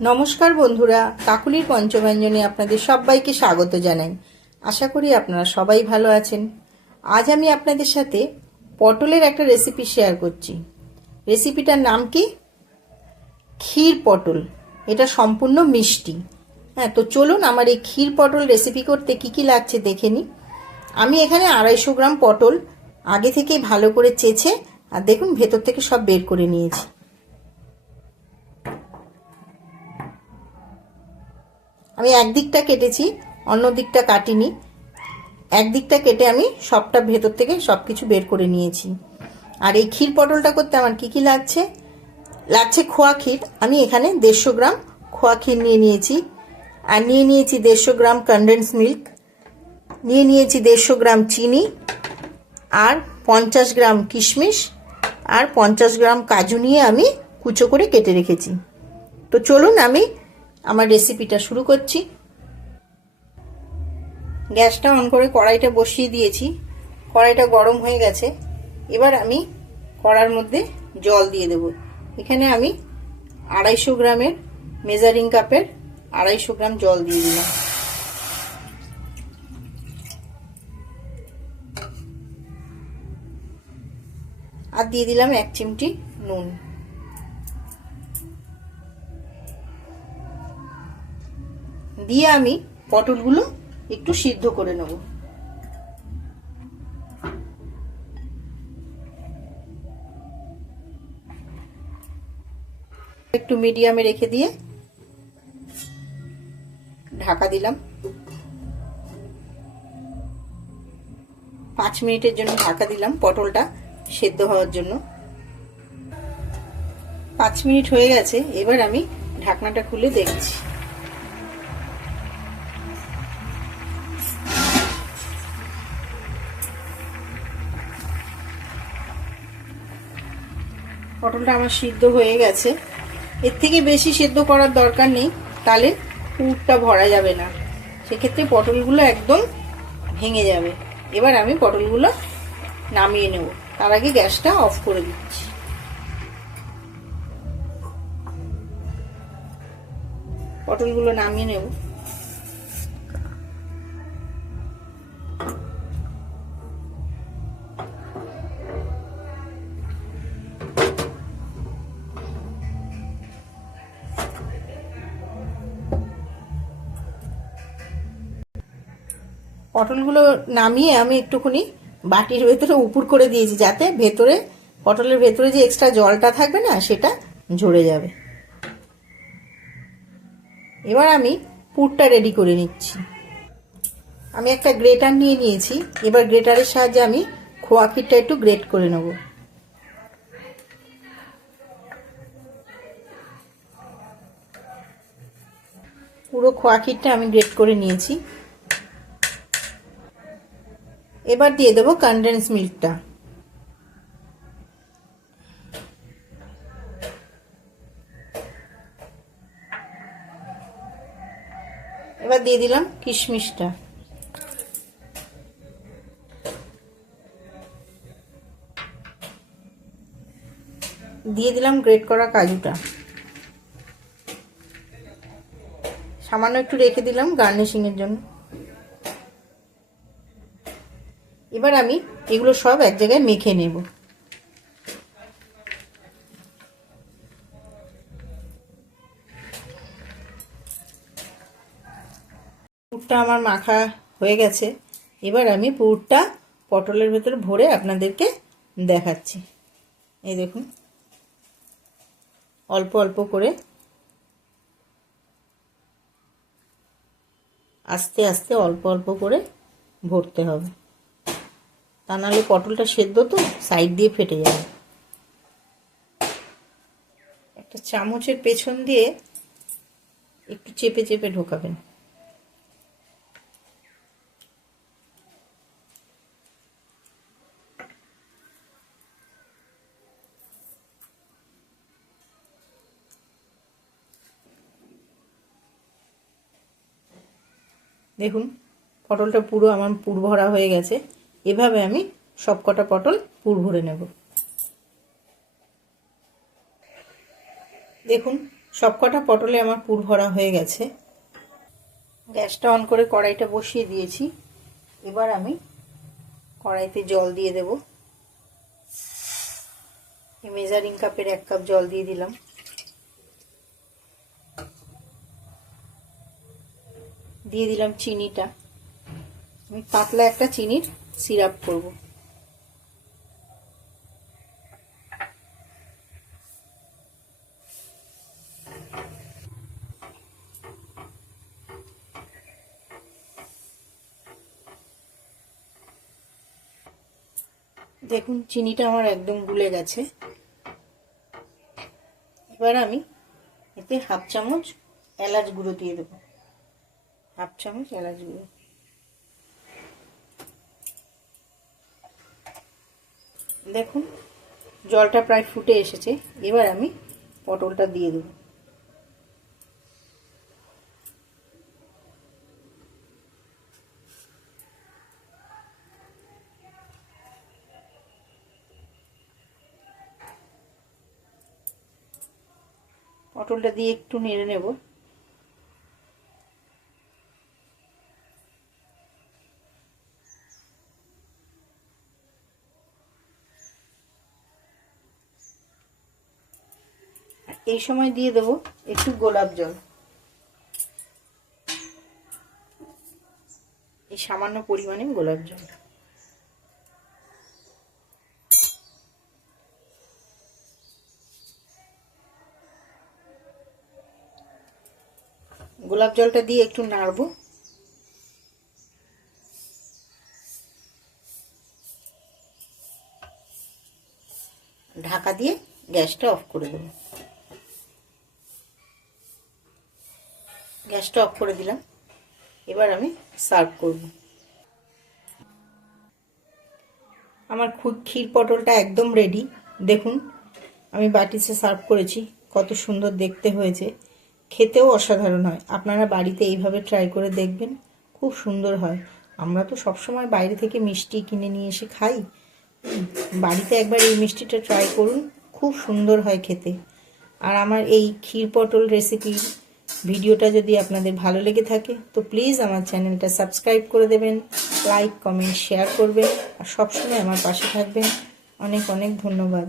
নমস্কার বন্ধুরা, কাকুলির পঞ্চব্যঞ্জনে আপনাদের সবাইকে স্বাগত জানাই। আশা করি আপনারা সবাই ভালো আছেন। আজ আমি আপনাদের সাথে পটলের একটা রেসিপি শেয়ার করছি। রেসিপিটার নাম কি? ক্ষীর পটল। এটা সম্পূর্ণ মিষ্টি। হ্যাঁ তো চলুন আমার এই ক্ষীর পটল রেসিপি করতে কি কি লাগছে দেখে নিই। আমি এখানে আড়াইশো গ্রাম পটল আগে থেকেই ভালো করে চেছে আর দেখুন ভেতর থেকে সব বের করে নিয়েছি। আমি একদিকটা কেটেছি, অন্য দিকটা কাটিনি। একদিকটা কেটে আমি সবটা ভেতর থেকে সব কিছু বের করে নিয়েছি। আর এই ক্ষীর পটলটা করতে আমার কি কি লাগছে? লাগছে খোয়া ক্ষীর। আমি এখানে দেড়শো গ্রাম খোয়া ক্ষীর নিয়ে নিয়েছি। আর নিয়ে নিয়েছি দেড়শো গ্রাম কনডেন্স মিল্ক নিয়ে নিয়েছি দেড়শো গ্রাম চিনি, আর পঞ্চাশ গ্রাম কিশমিশ, আর পঞ্চাশ গ্রাম কাজু নিয়ে আমি কুচো করে কেটে রেখেছি। তো চলুন আমি আমার রেসিপিটা শুরু করছি। গ্যাসটা অন করে কড়াইটা বসিয়ে দিয়েছি। কড়াইটা গরম হয়ে গেছে। এবার আমি কড়ার মধ্যে জল দিয়ে দেব। এখানে আমি আড়াইশো গ্রামের মেজারিং কাপের আড়াইশো গ্রাম জল দিয়ে দিলাম। আর দিয়ে দিলাম এক চিমটি নুন। দিয়ে আমি পটলগুলো একটু সিদ্ধ করে নেব। একটু মিডিয়ামে রেখে দিয়ে ঢাকা দিলাম। পাঁচ মিনিটের জন্য ঢাকা দিলাম পটলটা সেদ্ধ হওয়ার জন্য। পাঁচ মিনিট হয়ে গেছে, এবার আমি ঢাকনাটা খুলে দেখছি। পটলটা আমার সিদ্ধ হয়ে গেছে। এর থেকে বেশি সেদ্ধ করার দরকার নেই, তাহলে পুরটা ভরা যাবে না। সেক্ষেত্রে পটলগুলো একদম ভেঙে যাবে। এবার আমি পটলগুলো নামিয়ে নেব। তার আগে গ্যাসটা অফ করে দিচ্ছি। পটলগুলো নামিয়ে নেব। পটলগুলো নামিয়ে আমি একটুখানি বাটির ভেতরে উপুর করে দিয়েছি যাতে ভেতরে, পটলের ভেতরে যে এক্সট্রা জলটা থাকবে না, সেটা ঝরে যাবে। এবার আমি পুরটা রেডি করে নিচ্ছি। আমি একটা গ্রেটার নিয়ে নিয়েছি। এবার গ্রেটারের সাহায্যে আমি খোয়া ক্ষীরটা একটু গ্রেট করে নেব। পুরো খোয়া ক্ষীরটা আমি গ্রেট করে নিয়েছি। এবার দিয়ে দেবো কনডেন্স মিল্কটা এবার দিয়ে দিলাম কিশমিশটা। দিয়ে দিলাম গ্রেট করা কাজুটা। সামান্য একটু রেখে দিলাম গার্নিশিংয়ের জন্য। এবার আমি এগুলো সব এক জায়গায় মেখে নেব। পুরটা আমার মাখা হয়ে গেছে। এবার আমি পুরটা পটলের ভেতরে ভরে আপনাদেরকে দেখাচ্ছি। এই দেখুন। অল্প অল্প করে আস্তে আস্তে অল্প অল্প করে ভরতে হবে। তা নাহলে পটলটা সেদ্ধ তো সাইড দিয়ে ফেটে যাবে। একটা চামচের পেছন দিয়ে একটু চেপে চেপে ঢোকাবেন। দেখুন, পটলটা পুরো আমার পুর ভরা হয়ে গেছে। এভাবে আমি সব কটা পটল পুর ভরে নেব। দেখুন, সবকটা পটলে আমার পুর ভরা হয়ে গেছে। গ্যাসটা অন করে কড়াইটা বসিয়ে দিয়েছি। এবার আমি কড়াইতে জল দিয়ে দেব। মেজারিং কাপের এক কাপ জল দিয়ে দিলাম। দিয়ে দিলাম চিনিটা। আমি পাতলা একটা চিনির সিরাপ করব। দেখুন, চিনিটা আমার একদম গুলে গেছে। এবার আমি এতে হাফ চামচ এলাচ গুঁড়ো দিয়ে দেবো। হাফ চামচ এলাচ গুঁড়ো। দেখুন, জলটা প্রায় ফুটে এসেছে। এবার আমি পটলটা দিয়ে দেবো। পটলটা দিয়ে একটু নেড়ে নেব। এই সময় দিয়ে দেব একটু গোলাপ জল। এই সামান্য পরিমাণে গোলাপ জল। গোলাপ জলটা দিয়ে একটু নাড়বো। ঢাকা দিয়ে গ্যাসটা অফ করে দেবো। গ্যাসটা অফ করে দিলাম। এবার আমি সার্ভ করব। আমার ক্ষীর পটলটা একদম রেডি দেখুন, আমি বাটিতে সার্ভ করেছি। কত সুন্দর দেখতে হয়েছে। খেতেও অসাধারণ হয়। আপনারা বাড়িতে এইভাবে ট্রাই করে দেখবেন। খুব সুন্দর হয়। আমরা তো সবসময় বাইরে থেকে মিষ্টি কিনে নিয়ে এসে খাই। বাড়িতে একবার এই মিষ্টিটা ট্রাই করুন। খুব সুন্দর হয় খেতে। আর আমার এই ক্ষীর পটল রেসিপি ভিডিওটা যদি আপনাদের ভালো লেগে থাকে, তো প্লিজ আমার চ্যানেলটা সাবস্ক্রাইব করে দেবেন লাইক কমেন্ট শেয়ার করবেন, আর সবসময় আমার পাশে থাকবেন। অনেক অনেক ধন্যবাদ।